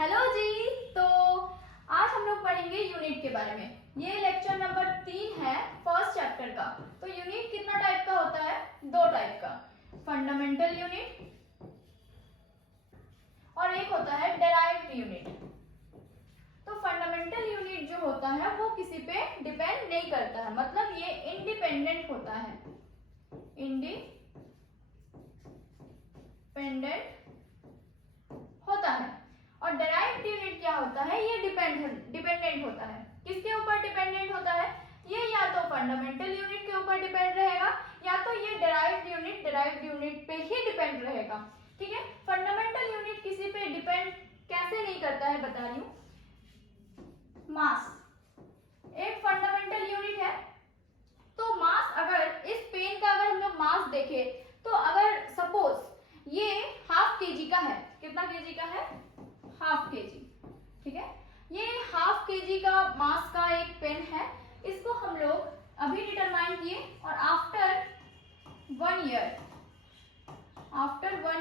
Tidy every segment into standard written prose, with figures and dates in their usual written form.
Hello जी। तो आज हम लोग पढ़ेंगे यूनिट के बारे में। ये लेक्चर नंबर 3 है फर्स्ट चैप्टर का। तो यूनिट कितना टाइप का होता है? 2 टाइप का, फंडामेंटल यूनिट और एक होता है डेराइव्ड यूनिट। तो फंडामेंटल यूनिट जो होता है वो किसी पे डिपेंड नहीं करता है, मतलब ये इंडिपेंडेंट होता है, इंडिपेंडेंट होता है। और डेराइव्ड यूनिट क्या होता है? ये डिपेंडेंट होता है। किसके ऊपर डिपेंडेंट होता है? ये या तो फंडामेंटल यूनिट के ऊपर डिपेंड रहेगा या तो ये डेराइव्ड यूनिट पे ही डिपेंड रहेगा। ठीक है। फंडामेंटल यूनिट किसी पे डिपेंड कैसे नहीं करता है बता रही हूँ। मास एक फंडामेंटल यूनिट है। तो मास, अगर इस पेन का अगर हम लोग मास देखें तो अगर सपोज ये हाफ केजी का है, कितना केजी का है? Half KG. ठीक है। ये हाफ केजी का मास का एक पेन है। इसको हम लोग अभी डिटरमाइन किए और आफ्टर 1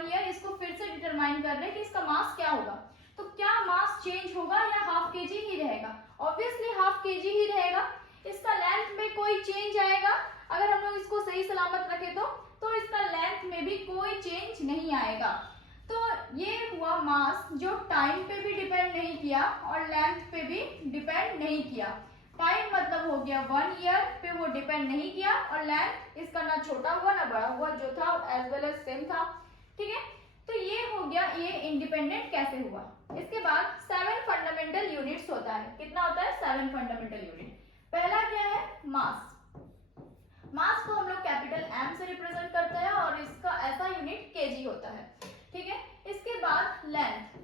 ईयर इसको फिर से डिटरमाइन कर रहे हैं कि इसका मास क्या होगा। तो क्या मास चेंज होगा या हाफ केजी ही रहेगा? ऑब्वियसली हाफ केजी ही रहेगा। इसका लेंथ में कोई चेंज आएगा? अगर हम लोग इसको सही सलामत रखें तो इसका लेंथ में भी कोई चेंज नहीं आएगा। तो ये हुआ मास जो टाइम पे भी डिपेंड नहीं किया और लेंथ पे भी डिपेंड नहीं किया। टाइम मतलब हो गया 1 ईयर पे वो डिपेंड नहीं किया और लेंथ इसका ना छोटा हुआ ना बड़ा हुआ, जो था एज वेल एज सेम था। ठीक है। तो ये हो गया, ये इंडिपेंडेंट कैसे हुआ। इसके बाद 7 फंडामेंटल यूनिट्स होता है। कितना होता है? 7 फंडामेंटल यूनिट। पहला क्या है? मास। मास को हम लोग कैपिटल एम से रिप्रेजेंट करते हैं और इसका ऐसा यूनिट केजी होता है। ठीक है। इसके बाद लेंथ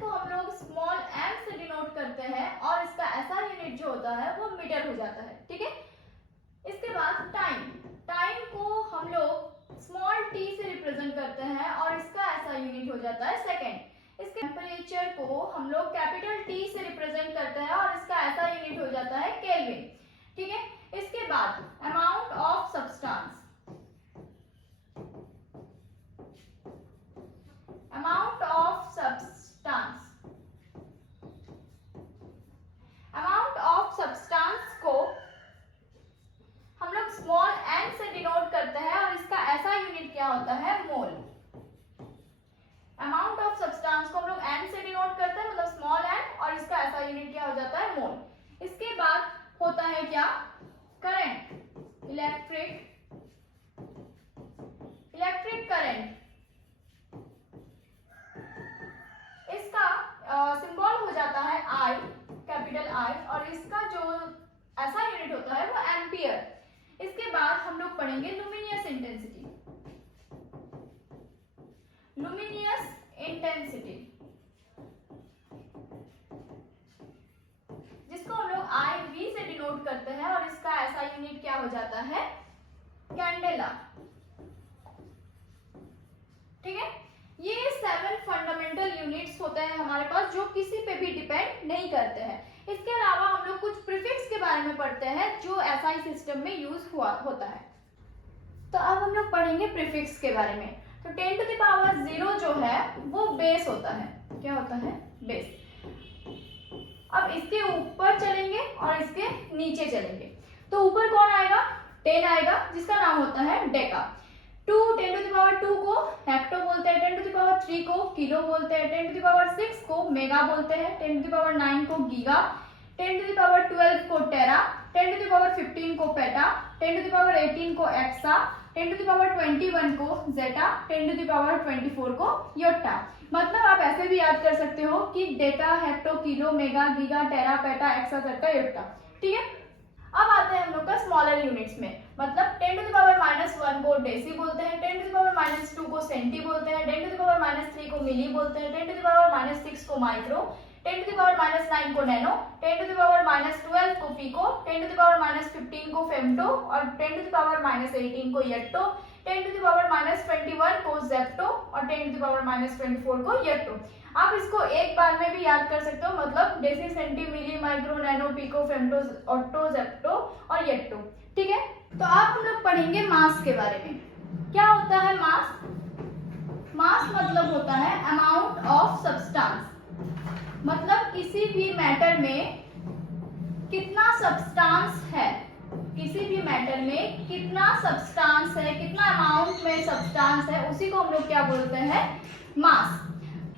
को हम लोग स्मॉल एम से डिनोट करते हैं और इसका ऐसा यूनिट जो होता है वो मीटर हो जाता है। ठीक है। इसके बाद टाइम को हम लोग स्मॉल टी से रिप्रेजेंट करते हैं और इसका ऐसा यूनिट हो जाता है सेकेंड। इसके टेम्परेचर को हम लोग कैपिटल टी से रिप्रेजेंट करते हैं और इसका ऐसा यूनिट हो जाता है केल्विन। ठीक है। इसके बाद अमाउंट ऑफ सब्सटेंस, को हम लोग स्मॉल एन से डिनोट करते हैं और इसका ऐसा यूनिट क्या होता है? मोल। अमाउंट ऑफ सब्सटेंस को हम लोग एन से डिनोट करते हैं, मतलब स्मॉल एन, और इसका ऐसा यूनिट क्या हो जाता है? मोल। इसके बाद होता है क्या? Current, electric current. इसका सिंबल हो जाता है आई, कैपिटल आई, और इसका जो ऐसा यूनिट होता है वो एम्पियर। इसके बाद हम लोग पढ़ेंगे लुमिनियस इंटेंसिटी। जिसको हम लोग आई वी से डिनोट करते हैं और इसका ऐसा यूनिट क्या हो जाता है? कैंडेला। ठीक है। ये 7 फंडामेंटल यूनिट्स होते हैं हमारे पास जो किसी पे भी डिपेंड नहीं करते हैं। इसके अलावा हम लोग कुछ प्रीफिक्स के बारे में पढ़ते हैं जो एसआई सिस्टम में यूज होता है। तो अब हम लोग पढ़ेंगे प्रीफिक्स के बारे में। तो 10 टू द पावर 0 जो है वो बेस होता है। क्या होता है? बेस। अब इसके ऊपर चलेंगे और इसके नीचे चलेंगे। तो ऊपर कौन आएगा? 10 आएगा, जिसका नाम होता है डेका। 10 टू द पावर 2 को हेक्टो बोलते हैं, 10 टू द पावर 3 को किलो बोलते हैं, 10 टू द पावर 6 को मेगा बोलते हैं, 10 टू द पावर 9 को गीगा, 10 टू द पावर 12 को टेरा, 10 टू द पावर 15 को पेटा, 10 टू द पावर 18 को एक्सा, 10 टू द पावर 21 को जेटा, 10 टू द पावर 24 को योटा। मतलब आप ऐसे भी याद कर सकते हो कि deca, hecto, kilo, mega, giga, tera, peta, exa, zetta, yotta. ठीक है। अब आते हैं हम लोग का स्मॉलर यूनिट्स में। मतलब 10 टू द पावर -1 को डेसी बोलते हैं, 10 टू द पावर -2 को सेंटी बोलते हैं, 10 टू द पावर -3 को मिली बोलते हैं, 10 टू द पावर -6 को माइक्रो, 10 टू द पावर -9 को नैनो, 10 टू द पावर -12 को पिको, 10 टू द पावर -15 को फेम्टो और 10 टू द पावर -18 को येट्टो, 10 टू द पावर -21 को जेप्टो और 10 टू द पावर -24 को येट्टो। आप इसको एक बार में भी याद कर सकते हो, मतलब deci, centi, milli, micro, nano, pico, femto, atto, zepto और येट्टो। ठीक है। तो आप हम लोग पढ़ेंगे मास के बारे में। क्या होता है मास? मास मतलब होता है अमाउंट ऑफ सब्सटेंस मतलब किसी भी मैटर में कितना सब्सटेंस है, किसी भी मैटर में कितना सब्सटेंस है, कितना अमाउंट में सब्सटेंस है, उसी को हम लोग क्या बोलते हैं, मास।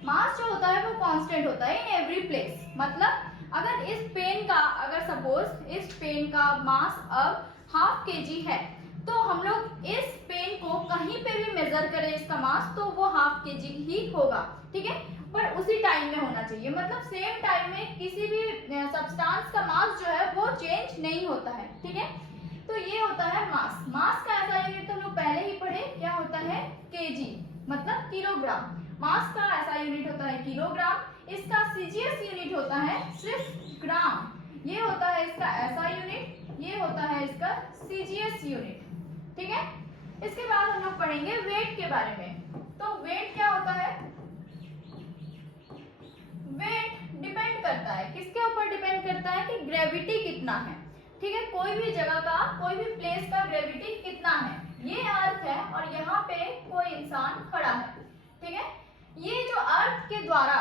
मास जो होता है वो कांस्टेंट होता है इन एवरी प्लेस। मतलब अगर इस पेन का, अगर सपोज इस पेन का मास अब 1/2 kg है, तो हम लोग इस पेन को कहीं पे भी मेजर करें इसका मास, तो वो 1/2 kg ही होगा, ठीक है। पर उसी टाइम में होना चाहिए, मतलब सेम टाइम में किसी भी सब्सटेंस का मास जो है वो चेंज नहीं होता है, ठीक है। तो ये होता है मास। मास का ऐसा यूनिट तो हम लोग पहले ही पढ़े, क्या होता है, केजी, मतलब किलोग्राम। मास का ऐसा यूनिट होता है किलोग्राम। इसका सीजीएस यूनिट होता है सिर्फ ग्राम। ये होता है इसका ऐसा यूनिट, ये होता है इसका सीजीएस यूनिट, ठीक है। इसके बाद हम लोग पढ़ेंगे वेट के बारे में। तो वेट क्या होता है, वेट डिपेंड करता है, किसके ऊपर डिपेंड करता है कि ग्रेविटी कितना है, ठीक है। कोई भी जगह का, कोई भी प्लेस का ग्रेविटी कितना है। ये अर्थ है और यहाँ पे कोई इंसान खड़ा है, ठीक है। ये जो अर्थ के द्वारा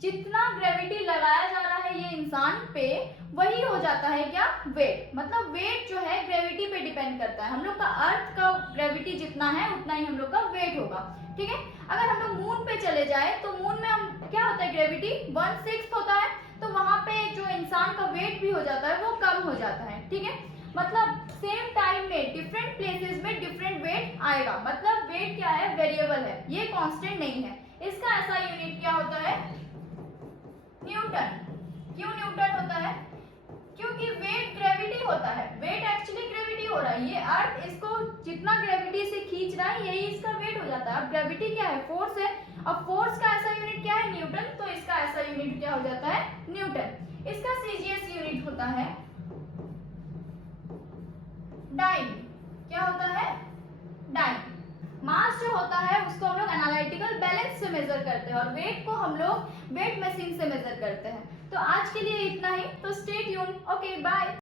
जितना ग्रेविटी लगाया जा रहा है ये इंसान पे, वही हो जाता है क्या, वेट। मतलब वेट जो है ग्रेविटी पे डिपेंड करता है। हम लोग का अर्थ का ग्रेविटी जितना है उतना ही हम लोग का वेट होगा, ठीक है। अगर हम लोग मून पे चले जाए तो मून में हम क्या होता है, ग्रेविटी 1/6 होता है, तो वहां पे जो इंसान का वेट भी हो जाता है वो कम हो जाता है, ठीक है। मतलब सेम टाइम में डिफरेंट प्लेसेस में डिफरेंट वेट आएगा। मतलब वेट क्या है, वेरिएबल है, ये कांस्टेंट नहीं है। इसका ऐसा यूनिट क्या होता है, न्यूटन। क्यों न्यूटन होता है, क्योंकि वेट ग्रेविटी होता है, वेट एक्चुअली ग्रेविटी हो रहा है। ये अर्थ इसको जितना ग्रेविटी से खींच रहा है यही इसका वेट हो जाता है। अब ग्रेविटी क्या है, फोर्स है। अब फोर्स का ऐसा यूनिट क्या है, न्यूटन। तो इसका ऐसा यूनिट क्या हो जाता है, न्यूटन। इसका सीजीएस यूनिट होता है डाइन। क्या होता है, डाइन। मास जो होता है उसको हम लोग एनालिटिकल बैलेंस से मेजर करते हैं और वेट को हम लोग वेट मशीन से मेजर करते हैं। तो आज के लिए इतना ही। तो स्टे ट्यून, ओके बाय।